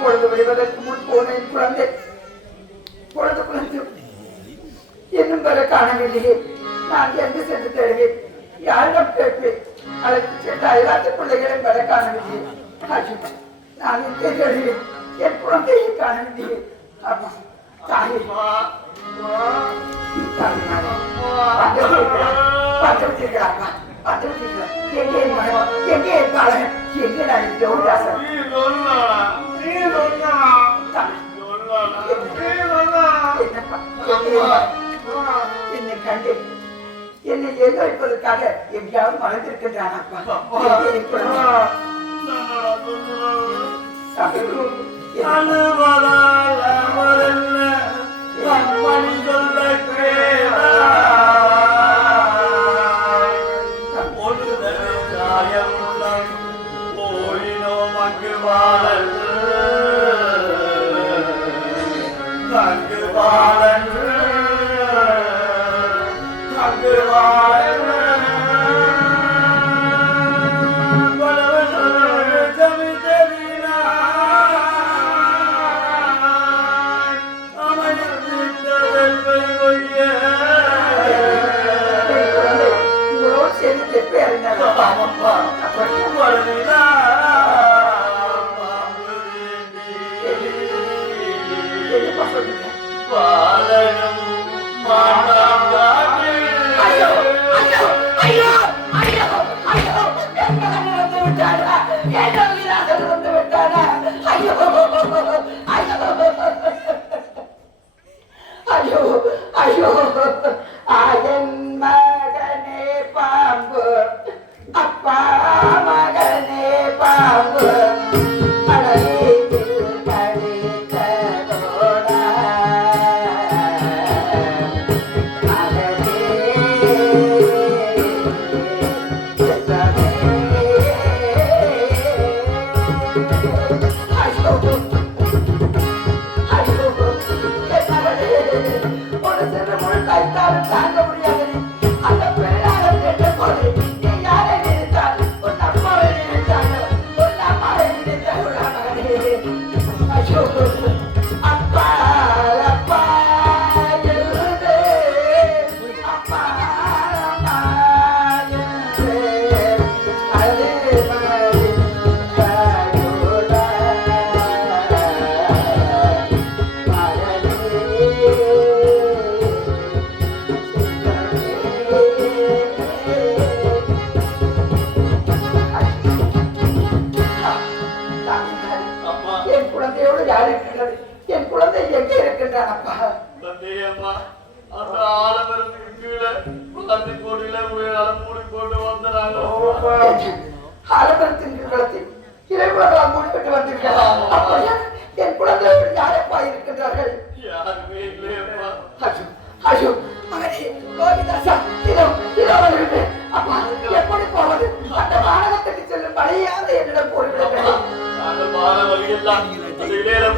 பொழுது விடுவதற்கு முன் போனேன் குழந்தை. பொழுது குழந்தை இன்னும் வர காணவில்லையே. நான் எங்கு சென்று தேடுவேன்? யாரிடம் கேட்பேன்? அழைத்து சென்ற அயலாத்து பிள்ளைகளும் வர காணவில்லையே. நான் எங்கே தேடுவேன்? என் குழந்தையை காணவில்லையே. ஆமா தாயே என்னை கண்டு என்னை ஏதோ வைப்பதற்காக எங்கேயாவது மறந்திருக்கின்றான்.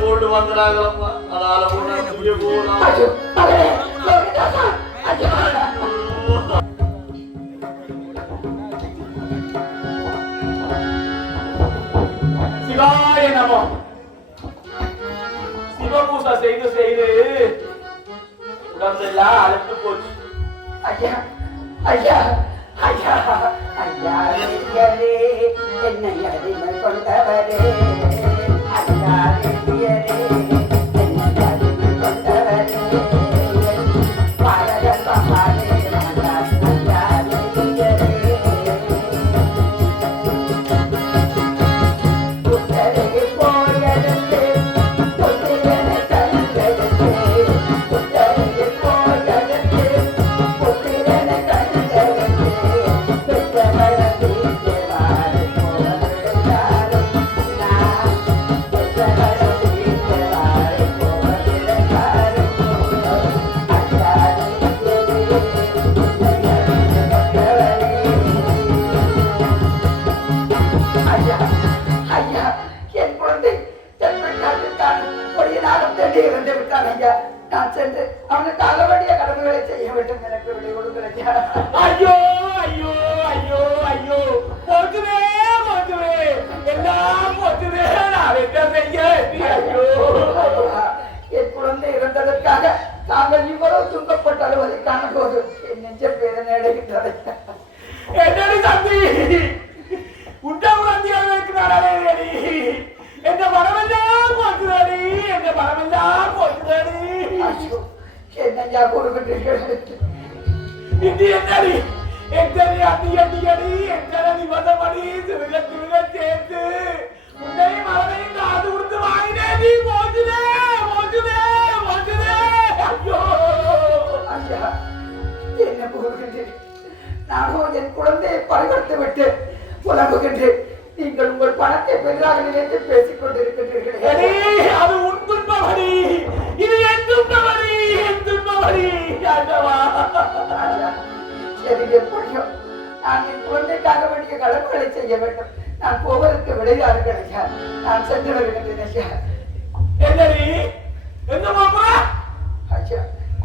போட்டு வந்துறாங்களப்பா. அதனால சிவாய நமோ. சிவபூசை செய்து செய்து உடம்பெல்லாம் அழுத்து போச்சு. ஐயா ஐயா ஐயா ஐயா என்னை அடிமை கொண்டவரே, ஐயா என்னை அடிமை கொண்டவரே. குழந்தை இறந்து விட்டான் ஐயா. நான் சென்று அவனுக்கு அளவடிய கடமைகளை செய்ய வேண்டும். எனக்கு விடை கொடுங்கள் ஐயா. ஐயோ ஐயோ ஐயோ ஐயோ போச்சுவே போச்சுவே எல்லாம் போச்சுவே. நான் என்ன செய்ய? ஐயோ என் குழந்தை இறந்ததற்காக தாங்கள் இவ்வளவு துன்பப்பட்டு அழுவதை காணும் போது என் நெஞ்சம் வேதனை அடைகின்றது. என்னடி தம்பி உண்ட குழந்தையாக இருக்கிறாரே என்ற மனமெல்லாம் போச்சுதாடி, என்ற மனமெல்லாம் போச்சுதாடி. என்னையா கூறுகின்றீர்கள்? இது என்னடி எத்தனை அடி அடி அடி எத்தனை வந்தபடி சிறுக சிறுக சேர்த்து உன்னை மரணையும் காது கொடுத்து வாங்கினே போச்சுதே போச்சுதே போச்சுதே. ஐயோ ஐயா, என்ன கூறுகின்றீர்கள்? நானும் என் குழந்தையை பறிகொடுத்து விட்டு புலம்புகின்றேன். நீங்கள் உங்கள் பணத்தை பெரிதாக நினைத்து பேசிக் கொண்டிருக்கின்றீர்கள். அது உன் துன்பவடி, இது என் துன்பவடி, என் துன்பவடி. சரி, எப்படியோ நான் என் குழந்தைக்காக வேண்டிய கடமைகளை செய்ய வேண்டும். நான் போவதற்கு விளையாடுங்கள் ஐயா. நான் சென்று வருகின்றேன் ஐயா. என்னடி எங்க போறா? ஐயா,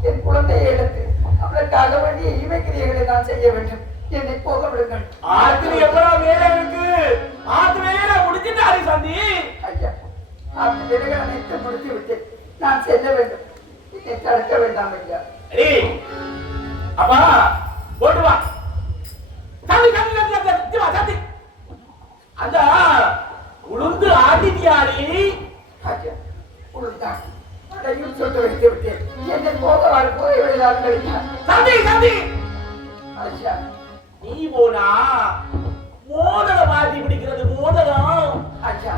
என் குழந்தையை எடுத்து அவளுக்காக வேண்டிய ஈமைக்கிரியர்களை நான் செய்ய வேண்டும். என்னை போக விடுங்கள். ஆத்துல எவ்வளவு வேலை இருக்கு? ஆத்து வேலை முடிச்சுட்டாரு சந்தி. ஐயா, ஆத்து வேலைகள் அனைத்து முடித்து விட்டேன். நான் செல்ல வேண்டும். என்னை தடுக்க வேண்டாம் ஐயா. அப்பா போட்டு வா. தம்பி தம்பி தம்பி வா தம்பி. அந்த உளுந்து ஆட்டிட்டியாடி. ஐயா, உளுந்தான் அதையும் சொல்ல வைத்து விட்டேன். என்னை போக போய் விளையாடுங்கள் ஐயா. தம்பி தம்பி ஐயா, நீ போனா மோதகம் மாட்டி பிடிக்கிறது மோதகம். ஐயா,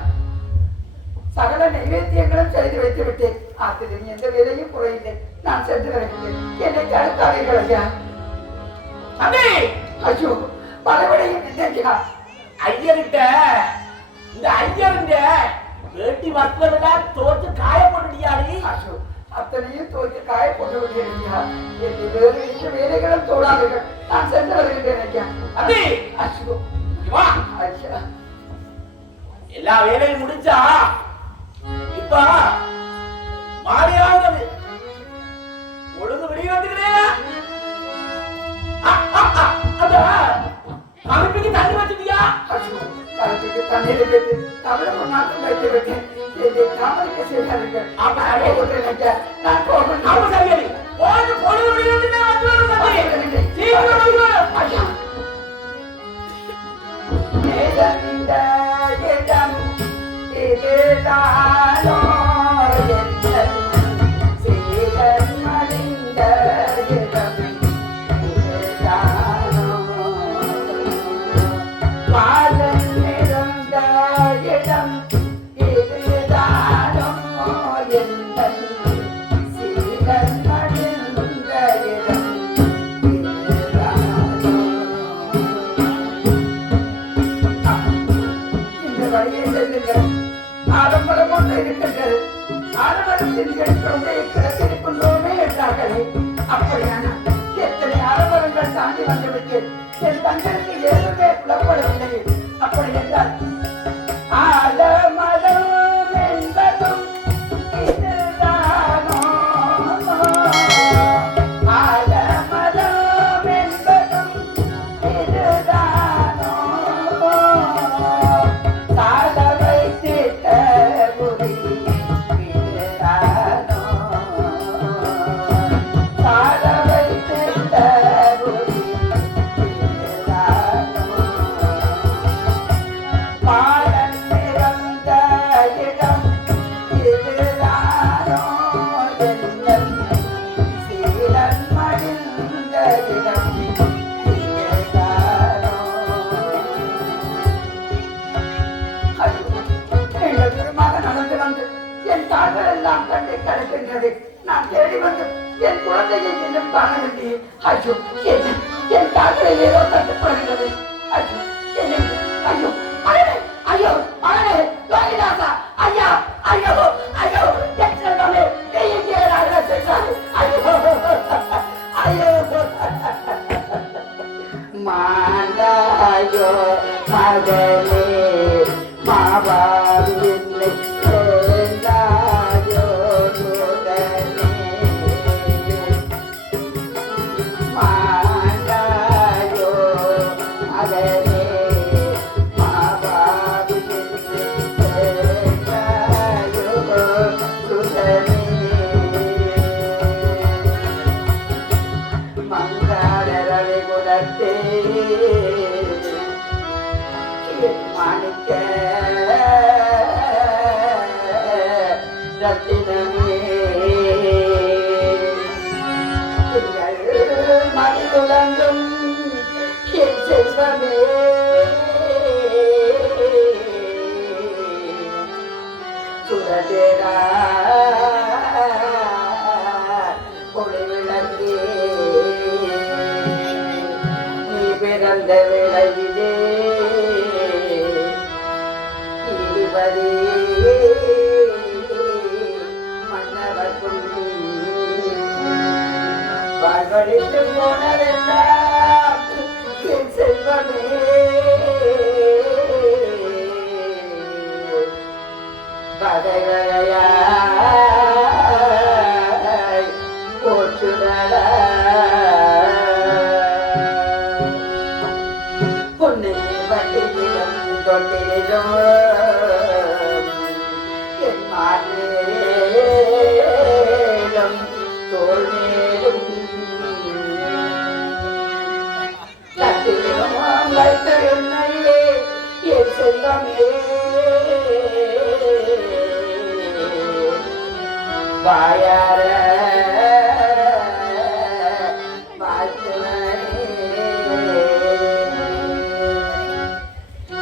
சகல நைவேத்தியங்களும் செய்து வைத்து விட்டேன். ஆத்திரம் எந்த வேலையும் குறையில்லை. நான் சென்று வருகிறேன். என்னை தடுக்காதீர்கள் ஐயா. தம்பி ஐயோ, பலவடையும் இல்லையா? ஐயர்கிட்ட இந்த ஐயருங்க வேட்டி வஸ்திரம் தோற்று காயப்பட்டுடியாடி. ஐயோ, அத்தனையும் தோற்று காய போட்டு விட்டேன் ஐயா. என்னை வேறு எந்த வேலைகளும் தோடாதீர்கள். நான் சென்று வருகிறேன் ஐயா. தம்பி ஐயோ, வா. ஐயா, எல்லா வேலையும் முடிச்சா இப்ப மாறியாவது ஒழுங்கு வெளியே வந்துக்கிறேன். அந்த கருப்பிக்கு தண்ணி வச்சுட்டியா? ஐயோ, கருத்துக்கு தண்ணீரை வைத்து தமிழக நாட்டம் வைத்து விட்டேன். என்னை தாமதிக்க செய்யாதீர்கள். அப்ப நான் போகிறேன் ஐயா. நான் போகிறேன். அப்ப சரி ஒழுங்கு பொழுது வெளியே வந்து சீக்கிரம் வந்து ஐயா, ஏதந்த இடம் இதுதானோ எந்தன் சீடன் மடிந்த இடம் இதுதானோ பாலன் இருந்த இடம் இதுதானோ எந்தன் சீடன் மடிந்த இடம் இதுதானோ. இந்த வழியை செல்லுங்கள். ஆடம்பரம் ஒன்று இருக்கின்றது. ஆடம்பரத்தின் எடுக்கிறோமே கிடத்திருக்கின்றோமே என்றார்களே. அப்படியான எத்தனை ஆடம்பரங்கள் தாண்டி வந்துவிட்டு என் தங்களுக்கு எதுவுமே புலப்படவில்லை. அப்படி என்றால் ஆடமரம் என்பதும் இதுதானோ? ஆடமரம் என்பதும் இதுதானோ? சால வைத்திட்ட குறி இதுதானோ? சால வைத்திட்ட குறி இதுதானோ? பாலன் நிறந்த இடம் இதுதானோ? எந்தன் சீலன் மடிந்த இடம் இதுதானோ? ஐயோ, நீங்கள் திருமாக நடந்து வந்து என் கால்கள் எல்லாம் கண்டு கிடக்கின்றது. நான் தேடி வந்து என் குழந்தையை இன்னும் காணவில்லை. ஐயோ, என் கால்களை ஏதோ தட்டுப்படுகிறது. ஐயோ, என்னை ஐயோ மகனே, ஐயோ மகனே, லோகிதாசா, ஐயா, ஐயோ, ஐயோ, என் செல்வமே, நீ இங்கே சென்றார். ஐயோ, ஐயோ, மாண்டாயோ மகனே, மாவாவில்லை சேர்ந்தாயோ ரத்தினமே மணி துலங்கும் என் செல்வமே சுரதேரா ஒளி விளங்கி நீ பிறந்த விளைவிலே நீதிபதி மன்னவர்க்கும் வாழ்வழித்து போனதெல்லாம் என் செல்வமே வகை வகையாய் போற்றுதலா பொன்னை வட்டியிலும் தொட்டிலும் என் மார்பேலும் தோள் மேலும் நட்டிலும் வைத்த என்னையே என் செல்வமே வாயார வாழ்த்துவனே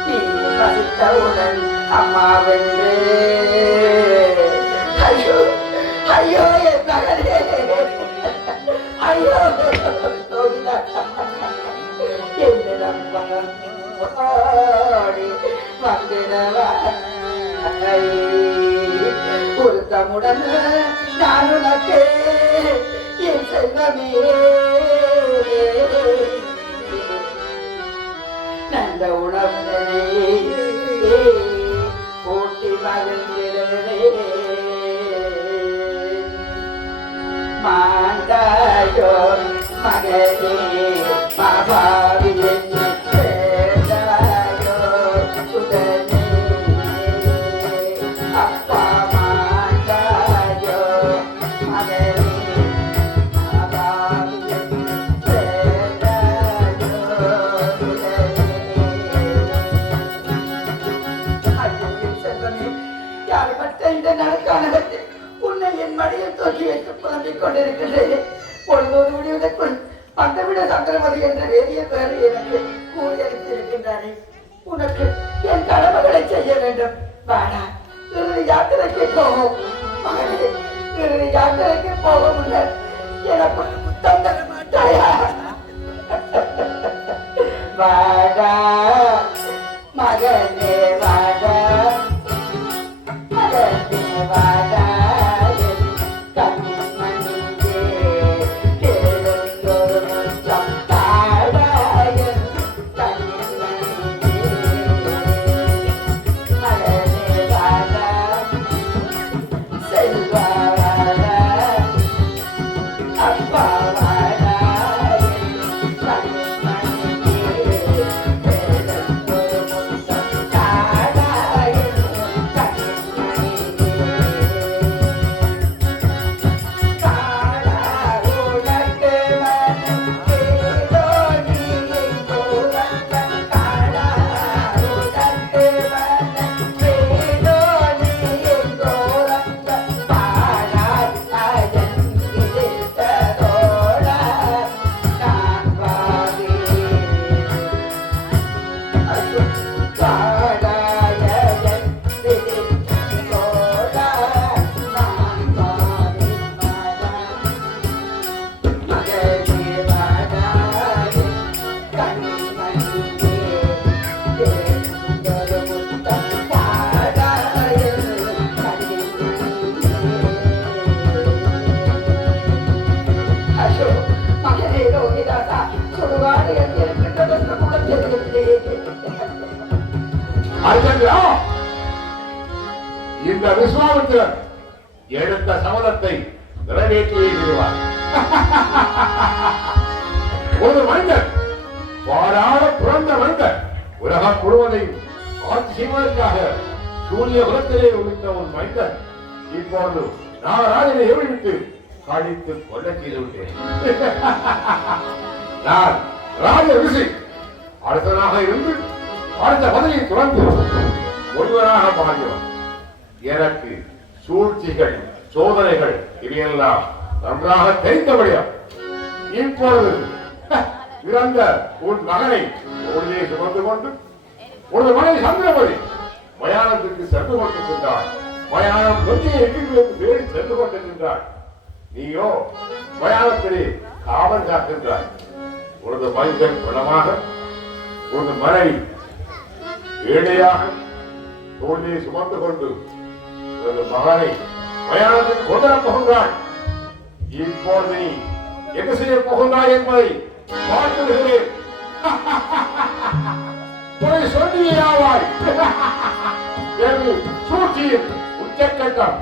நீ வசித்தவுடன் அம்மாவென்று ஐயோ ஐயோ என் மகனே ஐயோ என்னிடம் ஓடி வந்திடவா பொருத்தமுடன் நான் உனக்கு என் செல்வமே நல்ல உணவுகளை ஊட்டி மகிழ்ந்திடவே மாண்டாயோ மகனே மாபாவியே உன்னை என் மடியில் தோற்றி வைத்து புலம்பிக் கொண்டிருக்கின்றேன். பொழுதோடு விடுவதற்குள் பந்தவிட சந்திரமதி என்ற வேதிய பெயர் எனக்கு கூறியிருக்கின்றானே. உனக்கு என் கடமைகளை செய்ய வேண்டும். வாடா, இறுதி யாத்திரைக்கு போகும் மகனே. இறுதி யாத்திரைக்கு போக முன்னர் எனக்கு முத்தம் தர மாட்டாயா? வாடா மகனே, வாடா மகனே, வாடா இந்த விஸ்வாமித்திரன் எடுத்த சபதத்தை நிறைவேற்றியே விடுவார். ஒரு மனிதன், வாராத பிறந்த மனிதன், உலகம் முழுவதையும் ஆட்சி செய்வதற்காக சூரிய குலத்திலே உதித்த ஒரு மனிதன் இப்பொழுது நாராயணனை எவ்வளவு கழித்து கொள்ள செய்து விட்டேன். நான் ராஜ ரிஷி அரசனாக இருந்து அடுத்த பதவியை துறந்து ஒருவராக மாறியவன். எனக்கு சூழ்ச்சிகள், சோதனைகள் இவையெல்லாம் நன்றாக தெரிந்தபடியா இப்பொழுது இறந்த உன் மகனை தோளிலே சுமந்து கொண்டு உனது மனைவி சந்திரபதி மயானத்திற்கு சென்று கொண்டிருக்கின்றாள். மயானம் நொந்தியை எங்கிருந்து தேடி சென்று கொண்டிருக்கின்றாள். நீயோ மயானத்திலே காவல் காக்கின்றாய். உனது மைந்தன் குணமாக, உனது மனைவி ஏழையாக தோளிலே சுமந்து கொண்டு உனது மகனை மயானத்தில் கொண்டு வரப் போகின்றாள். இப்பொழுது நீ என்ன செய்ய போகின்றாய் என்பதை பார்த்துகிறேன். உன்னை சொல்லியாவாய் என்று சூழ்ச்சியின் உச்சக்கட்டம்.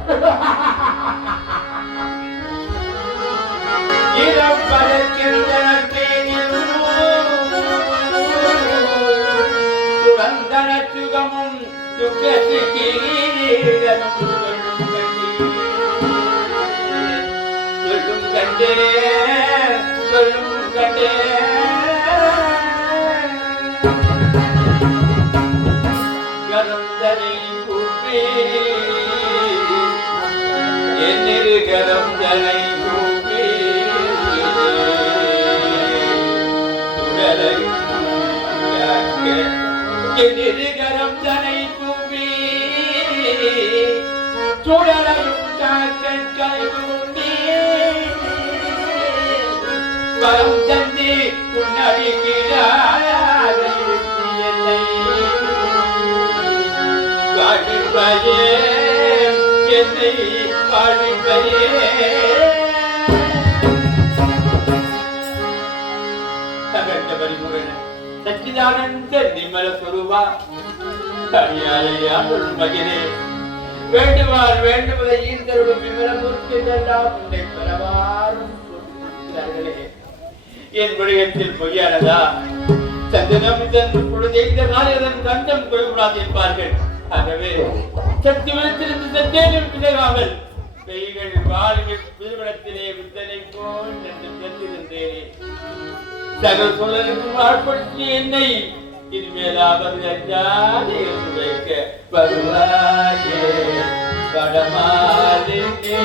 சுகமும் சொல்லும் கண்டே சொல்லும் கண்டே கரந்தனை கூப்பி என்னிரு கரந்தனை கூப்பி சுடலை என்னிரு கரந்தனை கூப்பி சுடலையும் காக்கன் கைகூண்டி வரம் தந்தி உன்னடிக்கிறாய் என்னை பாடிப்பையே என்னை பாடிப்பையே தகட்ட பரிமுகன சச்சிதானந்த நிம்மல சொரூபா அடியாரையாள் மகிழே வேண்டுவார் வேண்டுவதை ஈர்த்தருடும் விமலமூர்த்தி எல்லாம் உன்னை பலவாறும் சொல்கிறார்களே. என் விடயத்தில் பொய்யானதா? சந்தனம் தன் பொழுதைந்த நாளிதன் கண்டம் கொள்ளக்கூடாது என்பார்கள். ஆகவே சக்தி விழுத்திருந்து சத்தேனும் விலகாமல் கைகள் வாழ்வில் திருமணத்திலே வித்தனை போல் என்று தெரிந்திருந்தேனே. சகல் சொல்லலுக்கு ஆட்படுத்திய என்னை இனிமேலாவது அஞ்சாதே என்று வைக்க வருவாயே கடமாலினே.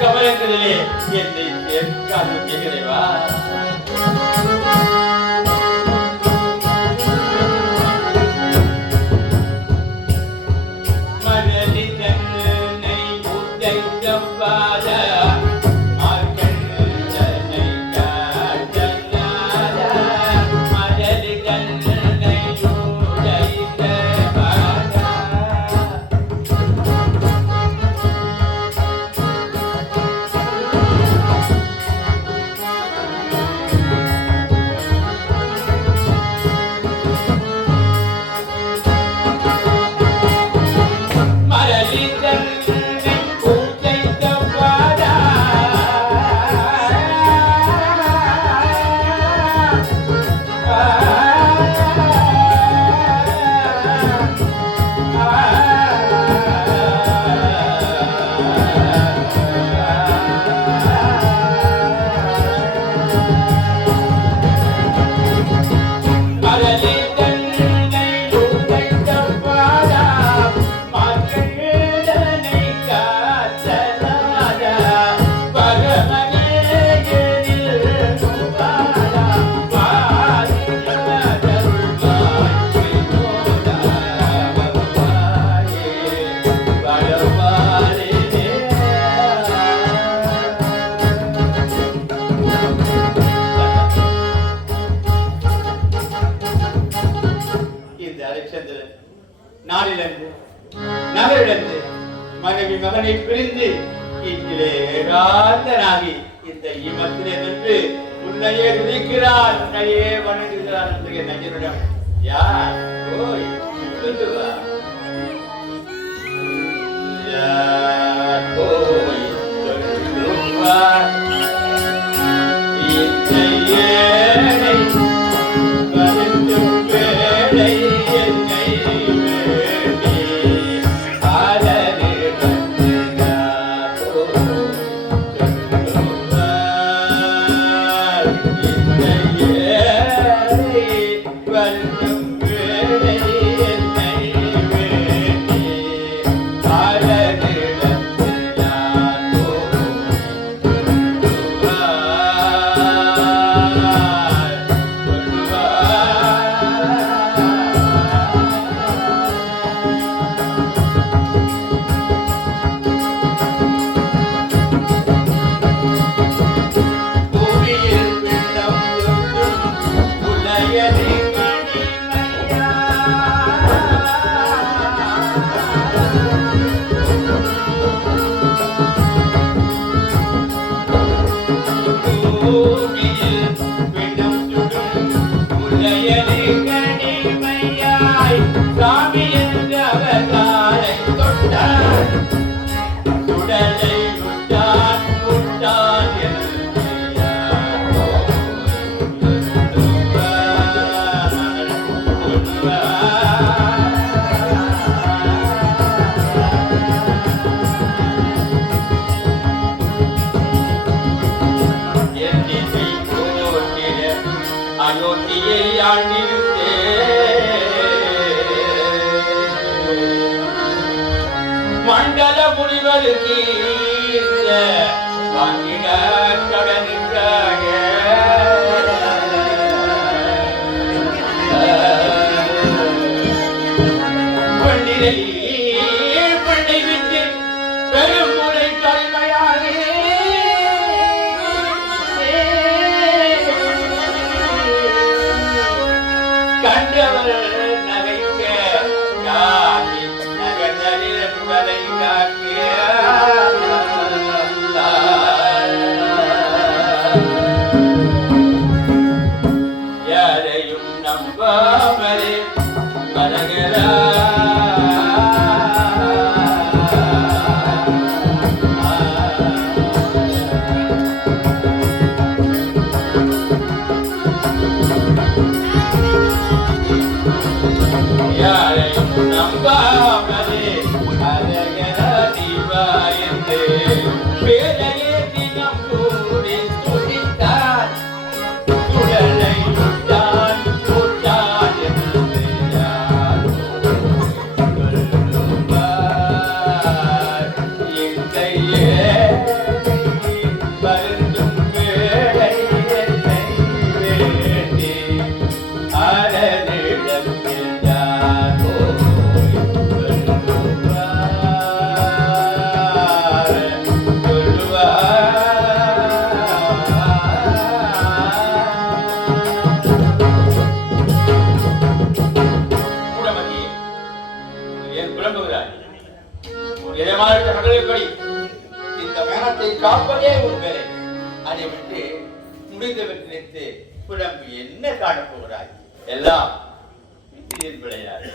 கவலங்களிலே என்னை சேர்க்காது கேட்கிறேவா? Bye. நகரிடந்து மனைவி மகனை பிரிந்து வீட்டிலே ஏகாந்தனாகி இந்த ஈமத்திலே நின்று உன்னையே துதிக்கிறான், உன்னையே வணங்குகிறான் என்று நஞ்சனிடம் யார் போய் கொண்டு வா, யார் போய் கொண்டு வா இந்த ஏழை வருந்தும் வேளை என்னை வேண்டி ஆதரவு தந்தார் கொண்டு வா இந்த ஏழை வருந்தும் வேளை என்னை வேண்டி ஆதரவு அயோத்தியை ஆண்டிருந்தே மண்டல முனிவருக்கு வாங்கிட கடனுக்காக பெண்ணை விட்டு பெருமுறை கல்மையானே கண்டவர் நகைக்க காட்டி நகர்ந்தலில் என்பதை காக்கிய யாரையும் நம்பாமலே மரகரா யாரையும் நம்பாமலே அழகர தீவாயந்தே பேரையே தினம் கூடி துடித்தான் உடலை விட்டான் விட்டான் என்று யாரோ சொல்லுவார். எங்கையே வருந்தும் வேளை என்னை வேண்டி அரணிடத்தில் யாரோ இந்த மேனத்தை காப்பதே உன் வேலை. அதை விட்டு முடிந்தவற்றை நினைத்து புலம்பு என்ன காணப் போகிறாய்? எல்லாம் விதியின் விளையாடு.